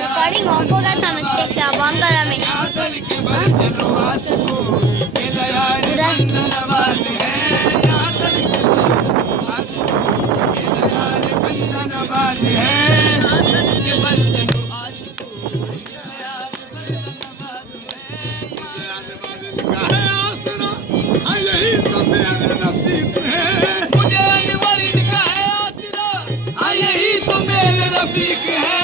Recording of हो गया था मिस्टेक से, अब ऑन करा मैं। यही तो मेरे नसीब है, मुझे अनवर का है आसरा, यही तो मेरे रफीक है।